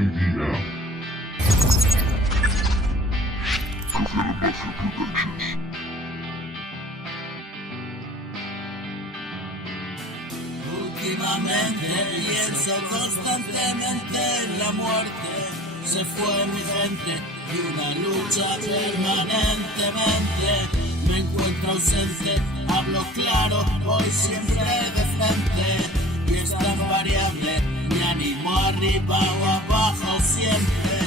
Argentina. Mafia Productions. Últimamente pienso constantemente en la muerte. Se fue mi gente y una lucha permanentemente. Me encuentro ausente, hablo claro, voy siempre de frente. Y es tan variable, me animo arriba o abajo siempre.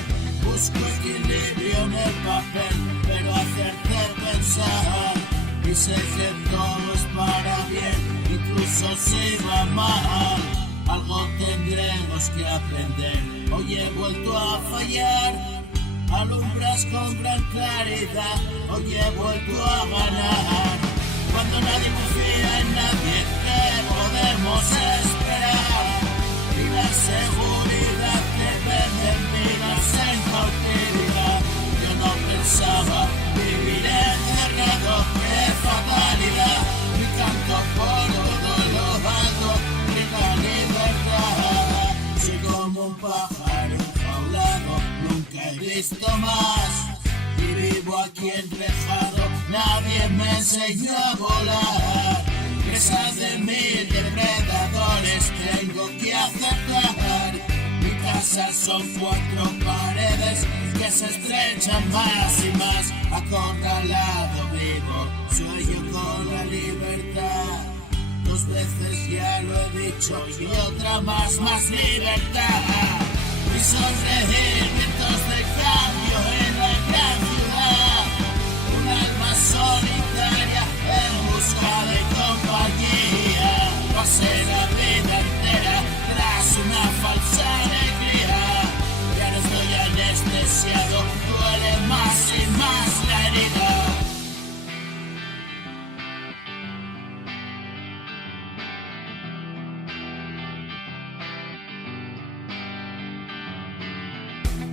Busco equilibrio en el papel, pero hacerte pensar. Y sé que todo es para bien, incluso si va mal. Algo tendremos que aprender, hoy he vuelto a fallar. Alumbras con gran claridad, hoy he vuelto a ganar. Cuando nadie confía en nadie, ¿qué podemos esperar? Y la seguridad que venden vidas en cautividad. Yo no pensaba vivir encerrado, qué fatalidad. Mi canto por todo lo alto, grita libertad. Soy como un pájaro enjaulado, nunca he visto más. Y vivo aquí enrejado, nadie me enseñó a volar. Presas de mil depredadores tengo que aceptar. Mi casa son 4 paredes que se estrechan más y más. Acorralado vivo, sueño con la libertad. 2 veces ya lo he dicho y otra más libertad. Y sonreír vientos de cambio en la gran ciudad. Un alma solitaria en busca de compañía. Pasé la vida entera tras una falsa alegría. Ya no estoy anestesiado, duele más y más la herida.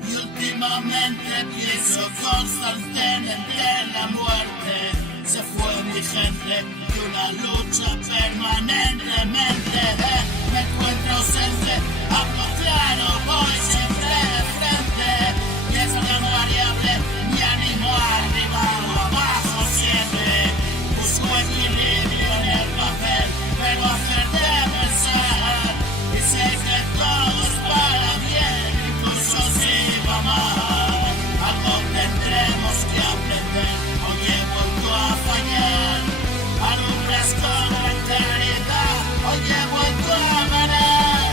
Y últimamente pienso constantemente en la muerte. Se fue mi gente y una lucha permanentemente. Me encuentro ausente, hablo claro, voy siempre de frente. Y es tan variable, me animo arriba o abajo siempre. Busco equilibrio en el papel, pero hacerte pensar. Y sé que todo es para bien, incluso si va mal. Algo tendremos que aprender, hoy he vuelto a fallar. Alumbras con gran claridad, hoy he vuelto a ganar.